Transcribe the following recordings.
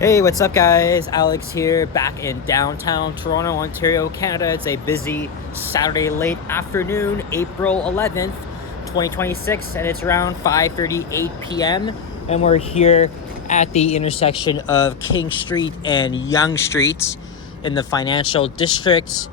Hey, what's up guys? Alex here, back in downtown Toronto, Ontario, Canada. It's a busy Saturday late afternoon, April 11th, 2026, and it's around 5:38 p.m. and we're here at the intersection of King Street and Yonge Street in the financial district.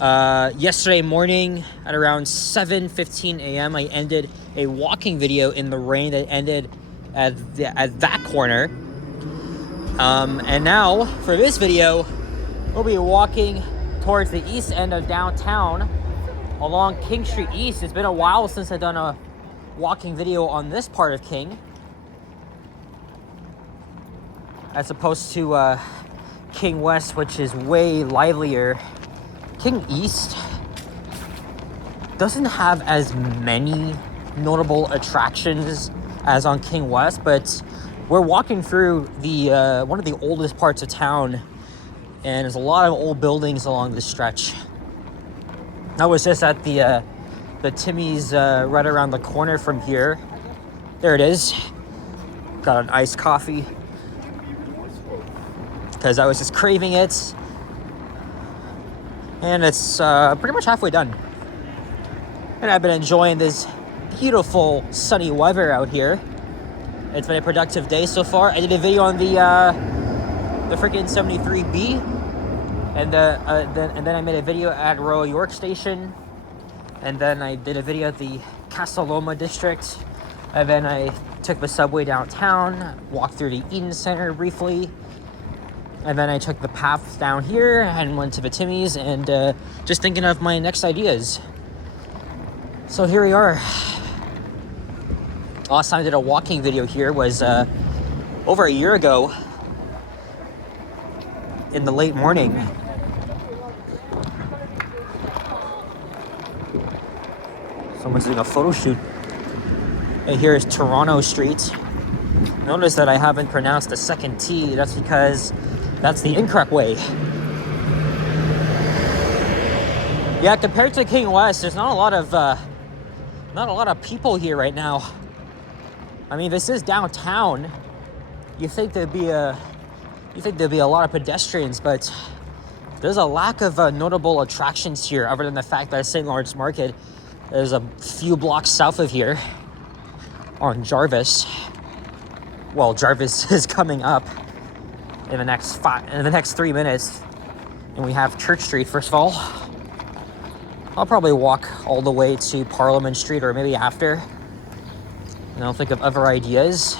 Yesterday morning at around 7:15 a.m. I ended a walking video in the rain that ended at that corner. And now for this video, we'll be walking towards the east end of downtown along King Street East. It's been a while since I've done a walking video on this part of King, as opposed to King West, which is way livelier. King East doesn't have as many notable attractions as on King West, but we're walking through the one of the oldest parts of town, and there's a lot of old buildings along this stretch. I was just at the Timmy's right around the corner from here. There it is. Got an iced coffee because I was just craving it, and it's pretty much halfway done. And I've been enjoying this beautiful sunny weather out here. It's been a productive day so far. I did a video on the freaking 73B, and then I made a video at Royal York Station, and then I did a video at the Casa Loma district, and then I took the subway downtown, walked through the Eden Center briefly, and then I took the path down here and went to the Timmy's, and just thinking of my next ideas. So here we are. Last time I did a walking video here was over a year ago in the late morning. Someone's doing a photo shoot. And here is Toronto Street. Notice that I haven't pronounced the second T. That's because that's the incorrect way. Yeah, compared to King West, there's not a lot of people here right now. I mean, this is downtown. You think there'd be a lot of pedestrians, but there's a lack of notable attractions here, other than the fact that St. Lawrence Market is a few blocks south of here on Jarvis. Well, Jarvis is coming up in the next 3 minutes, and we have Church Street. First of all, I'll probably walk all the way to Parliament Street, or maybe after. And I'll think of other ideas.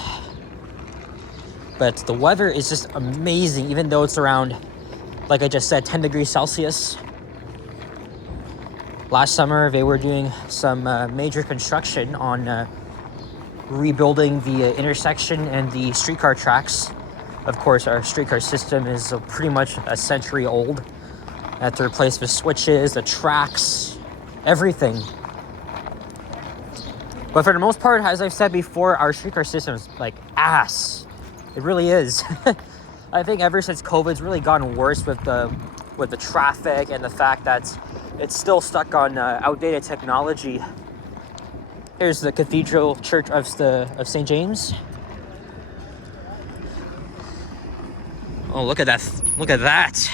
But the weather is just amazing, even though it's around, like I just said, 10 degrees Celsius. Last summer, they were doing some major construction on rebuilding the intersection and the streetcar tracks. Of course, our streetcar system is pretty much a century old. They had to replace the switches, the tracks, everything. But for the most part, as I've said before, our streetcar system is like ass. It really is. I think ever since COVID's really gotten worse with the traffic and the fact that it's still stuck on outdated technology. Here's the Cathedral Church of St. James. Oh, look at that! Look at that!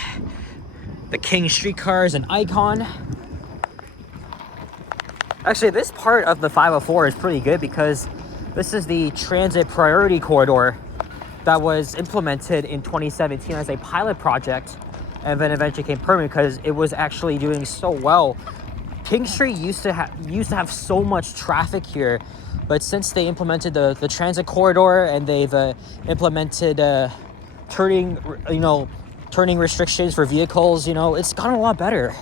The King streetcar is an icon. Actually, this part of the 504 is pretty good because this is the transit priority corridor that was implemented in 2017 as a pilot project, and then eventually became permanent because it was actually doing so well. King Street used to have so much traffic here, but since they implemented the transit corridor and they've implemented turning restrictions for vehicles, it's gotten a lot better.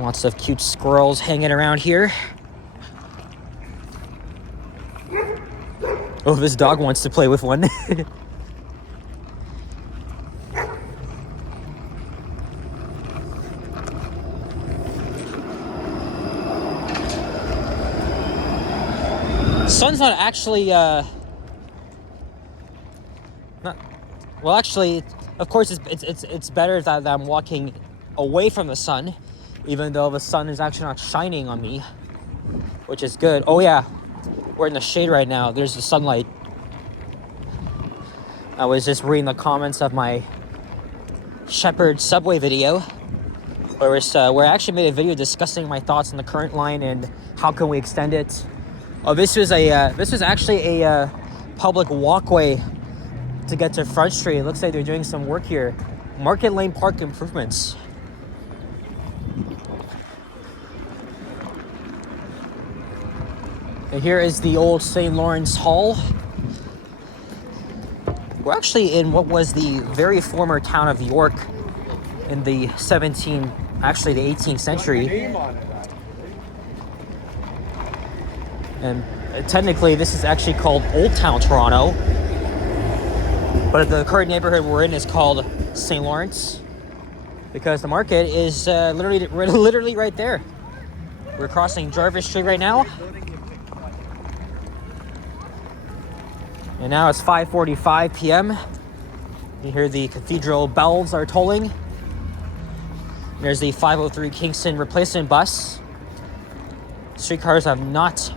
Lots of cute squirrels hanging around here. Oh, this dog wants to play with one. Sun's not actually actually, of course it's better that I'm walking away from the sun, even though the sun is actually not shining on me, which is good. Oh yeah, we're in the shade right now. There's the sunlight I was just reading the comments of my Shepherd subway video, where I actually made a video discussing my thoughts on the current line and how can we extend it. Oh, this was actually a public walkway to get to Front Street. It looks like they're doing some work here. Market Lane Park improvements. And here is the old St. Lawrence Hall. We're actually in what was the very former town of York in the 18th century. And technically this is actually called Old Town Toronto. But the current neighborhood we're in is called St. Lawrence because the market is literally right there. We're crossing Jarvis Street right now. And now it's 5:45 p.m. You hear the cathedral bells are tolling. There's the 503 Kingston replacement bus. Streetcars have not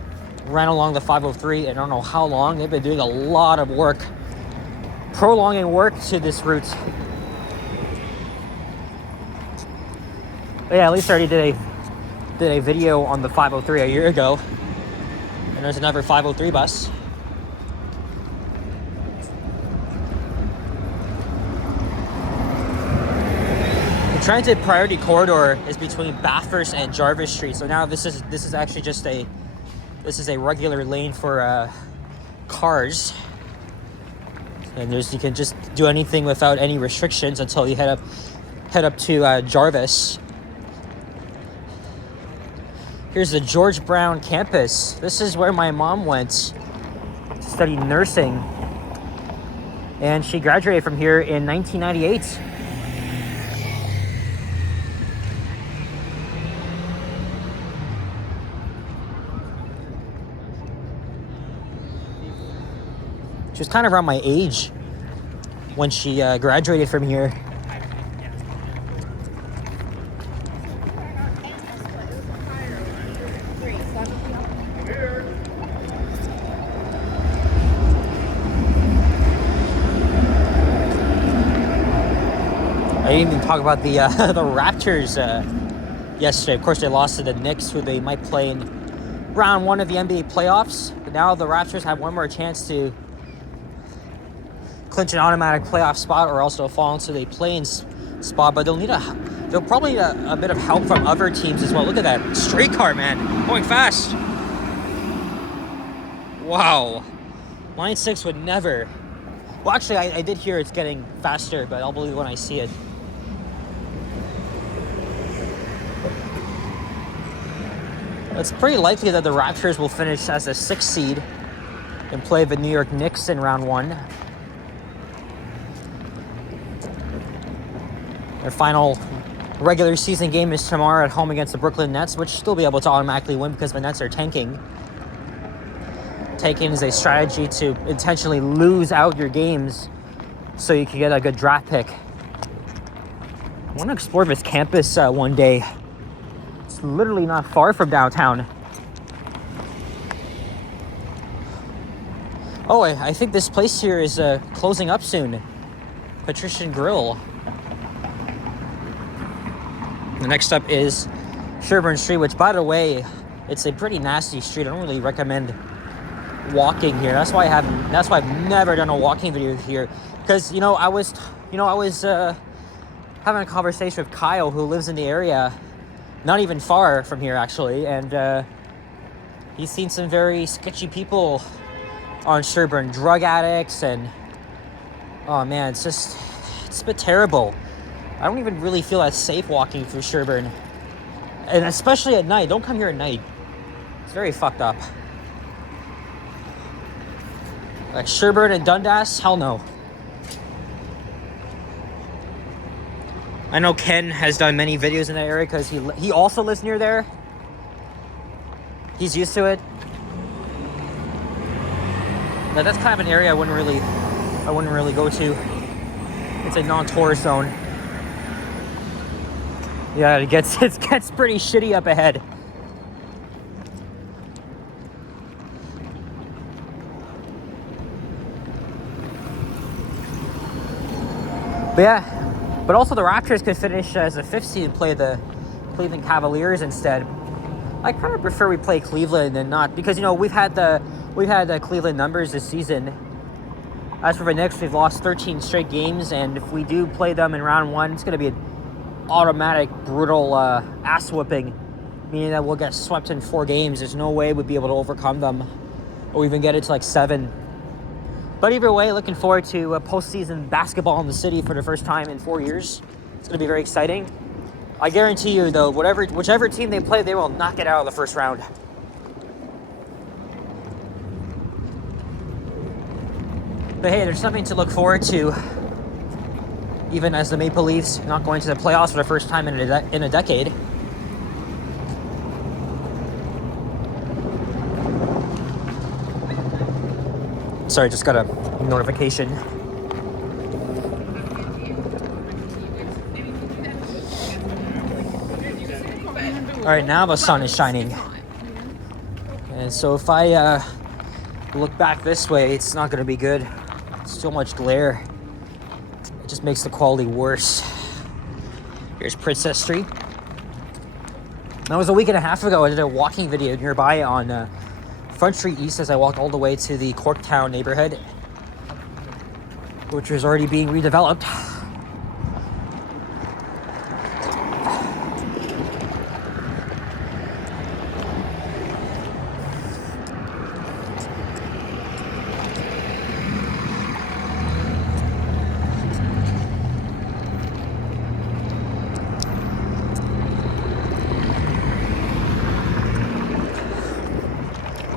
ran along the 503 I don't know how long. They've been doing a lot of work, prolonging work to this route. But yeah, at least I already did a video on the 503 a year ago. And there's another 503 bus. The transit priority corridor is between Bathurst and Jarvis Street. So now this is actually just a regular lane for cars. And you can just do anything without any restrictions until you head up to Jarvis. Here's the George Brown campus. This is where my mom went to study nursing. And she graduated from here in 1998. She was kind of around my age when she graduated from here. I didn't even talk about the the Raptors yesterday. Of course, they lost to the Knicks, who they might play in round 1 of the NBA playoffs. But now the Raptors have one more chance to clinch an automatic playoff spot, or else they'll fall into the play-in spot. But they'll probably need a bit of help from other teams as well. Look at that streetcar, man, going fast. Wow, Line 6 would never. Well, actually, I did hear it's getting faster, but I'll believe when I see it. It's pretty likely that the Raptors will finish as a 6th seed and play the New York Knicks in round 1. Their final regular season game is tomorrow at home against the Brooklyn Nets, which still be able to automatically win because the Nets are tanking. Tanking is a strategy to intentionally lose out your games so you can get a good draft pick. I want to explore this campus one day. It's literally not far from downtown. Oh, I think this place here is closing up soon. Patrician Grill. The next up is Sherbourne Street, which, by the way, it's a pretty nasty street. I don't really recommend walking here. That's why I've never done a walking video here. Because I was having a conversation with Kyle, who lives in the area, not even far from here actually, and he's seen some very sketchy people on Sherbourne, drug addicts, and oh man, it's a bit terrible. I don't even really feel that safe walking through Sherbourne. And especially at night. Don't come here at night. It's very fucked up. Like Sherbourne and Dundas? Hell no. I know Ken has done many videos in that area because he also lives near there. He's used to it. But that's kind of an area I wouldn't really go to. It's a non-tourist zone. Yeah, it gets pretty shitty up ahead. But yeah, but also the Raptors could finish as a 5th seed and play the Cleveland Cavaliers instead. I kind of prefer we play Cleveland and not, because you know we've had the Cleveland numbers this season. As for the Knicks, we've lost 13 straight games, and if we do play them in round 1, it's going to be an automatic, brutal ass whooping, meaning that we'll get swept in 4 games. There's no way we'd be able to overcome them, or even get it to like 7. But either way, looking forward to postseason basketball in the city for the first time in 4 years. It's going to be very exciting. I guarantee you, though, whichever team they play, they will knock it out of the first round. But hey, there's something to look forward to, even as the Maple Leafs not going to the playoffs for the first time in a decade. Sorry, just got a notification. All right, now the sun is shining. And so if I look back this way, it's not going to be good. So much glare. It just makes the quality worse. Here's Princess Street. That was a week and a half ago. I did a walking video nearby on Front Street East as I walked all the way to the Corktown neighborhood, which was already being redeveloped.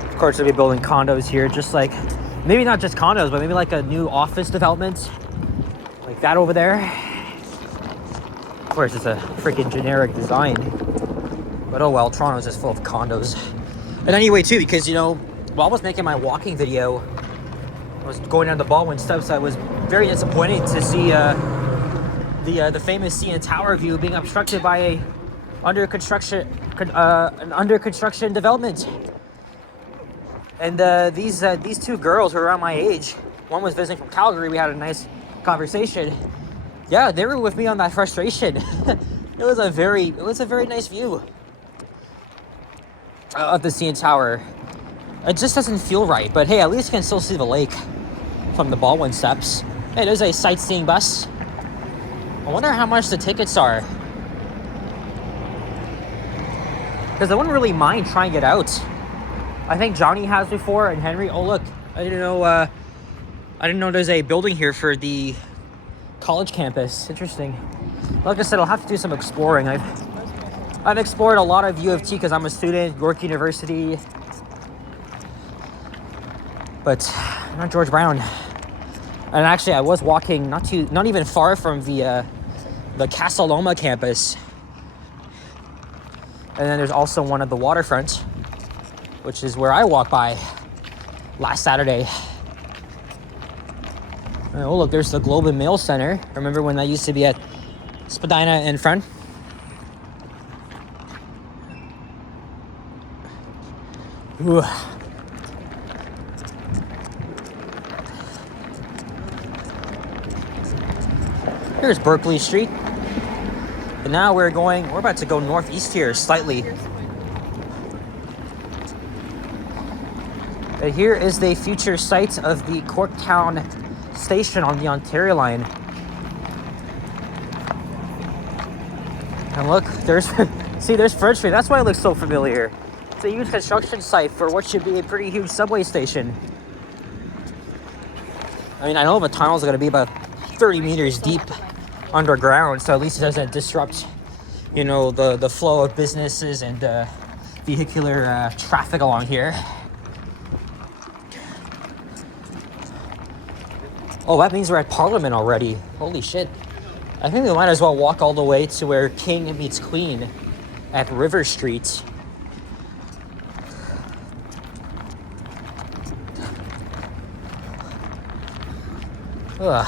Of course, they'll be building condos here, just like, maybe not just condos, but maybe like a new office development, like that over there. Of course, it's a freaking generic design, but oh well, Toronto's just full of condos. And anyway, too, because, you know, while I was making my walking video, I was going down the Baldwin Steps, I was very disappointed to see the famous CN Tower view being obstructed by an under construction development. And these 2 girls who are around my age, one was visiting from Calgary, we had a nice conversation. Yeah, they were with me on that frustration. It was a very nice view of the CN Tower. It just doesn't feel right, but hey, at least you can still see the lake from the Baldwin Steps. Hey, there's a sightseeing bus. I wonder how much the tickets are. Because I wouldn't really mind trying it out. I think Johnny has before, and Henry. Oh look, I didn't know there's a building here for the college campus. Interesting. Like I said, I'll have to do some exploring. I've explored a lot of U of T because I'm a student, York University, but not George Brown. And actually, I was walking not even far from the Casa Loma campus, and then there's also one at the waterfront, which is where I walked by last Saturday. Oh, look, there's the Globe and Mail Center. Remember when that used to be at Spadina in front? Ooh. Here's Berkeley Street. And now we're about to go northeast here slightly. And here is the future site of the Corktown station on the Ontario line. And look, there's Front Street. That's why it looks so familiar. It's a huge construction site for what should be a pretty huge subway station. I mean, I know the tunnels are going to be about 30 meters deep underground, so at least it doesn't disrupt, you know, the flow of businesses and vehicular traffic along here. Oh, that means we're at Parliament already. Holy shit. I think we might as well walk all the way to where King meets Queen at River Street. Ugh.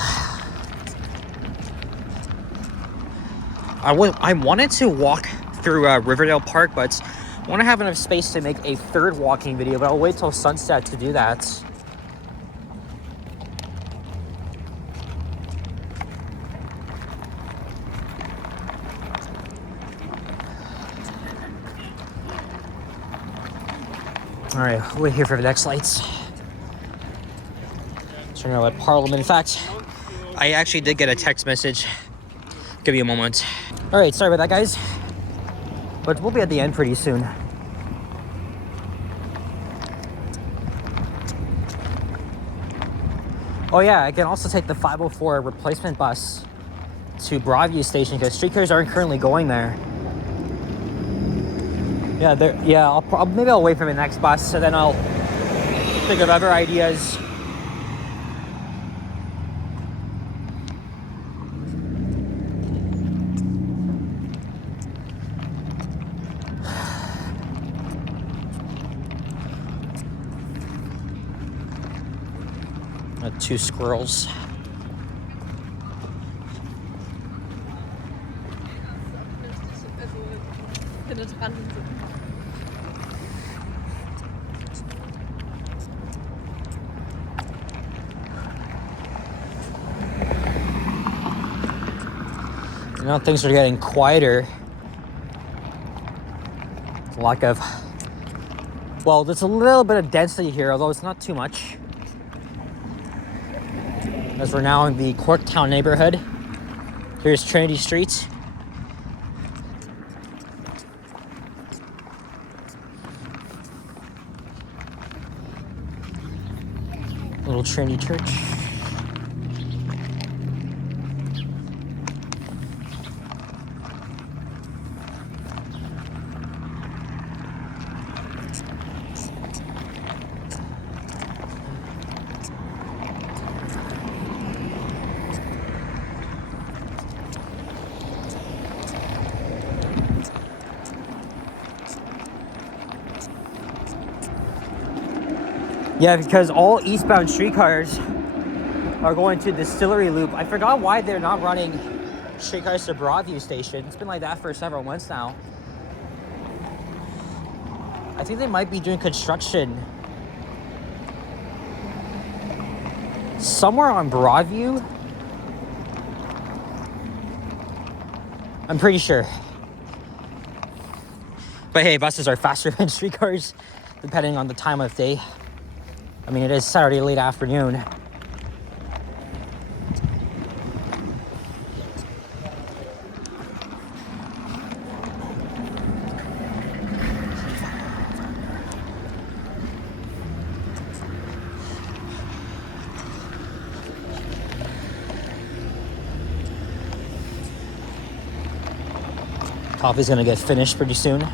I wanted to walk through Riverdale Park, but I want to have enough space to make a third walking video, but I'll wait till sunset to do that. All right, we'll wait here for the next lights. So now at Parliament. In fact, I actually did get a text message. Give me a moment. All right, sorry about that, guys. But we'll be at the end pretty soon. Oh yeah, I can also take the 504 replacement bus to Broadview Station because streetcars aren't currently going there. Yeah, maybe I'll wait for the next bus, so then I'll think of other ideas. Two squirrels. Now things are getting quieter. There's a lack of, well, there's a little bit of density here, although it's not too much. As we're now in the Corktown neighborhood. Here's Trinity Street. Little Trinity Church. Yeah, because all eastbound streetcars are going to Distillery Loop. I forgot why they're not running streetcars to Broadview Station. It's been like that for several months now. I think they might be doing construction somewhere on Broadview. I'm pretty sure. But hey, buses are faster than streetcars, depending on the time of day. I mean, it is Saturday late afternoon. Coffee's gonna get finished pretty soon.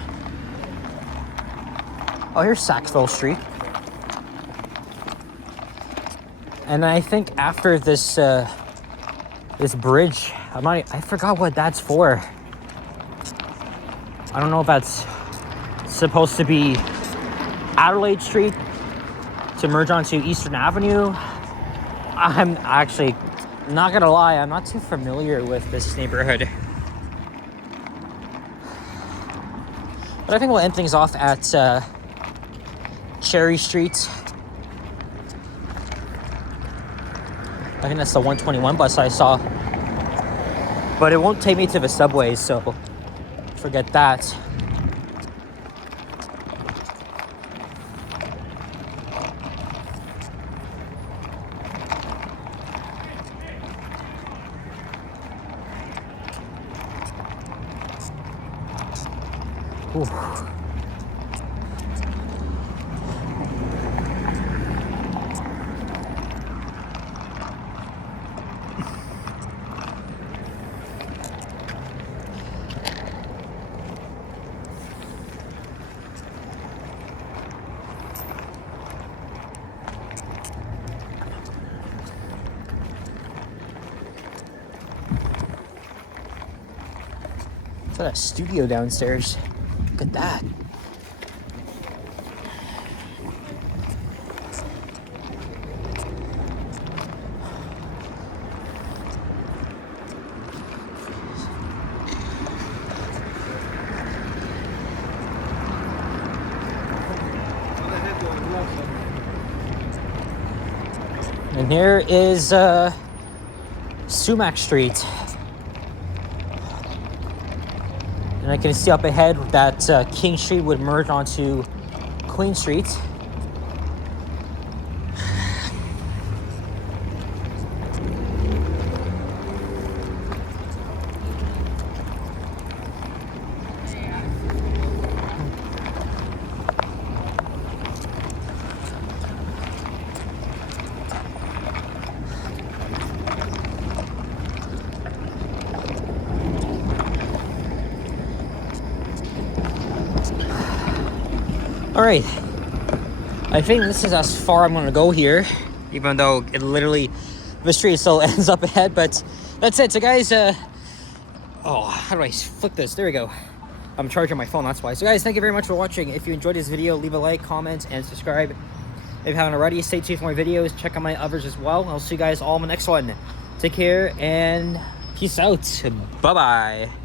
Oh, here's Sackville Street. And I think after this this bridge, I forgot what that's for. I don't know if that's supposed to be Adelaide Street to merge onto Eastern Avenue. I'm actually not gonna lie, I'm not too familiar with this neighborhood. But I think we'll end things off at Cherry Street. I think that's the 121 bus I saw. But it won't take me to the subways, so forget that. Ooh. It's like a studio downstairs. Look at that. And here is Sumac Street. And I can see up ahead that King Street would merge onto Queen Street. All right, I think this is as far I'm gonna go here, even though it literally, the street still ends up ahead, but that's it. So guys, oh, how do I flick this? There we go. I'm charging my phone, that's why. So guys, thank you very much for watching. If you enjoyed this video, leave a like, comment, and subscribe. If you haven't already, stay tuned for more videos. Check out my others as well. I'll see you guys all in the next one. Take care and peace out. Bye-bye.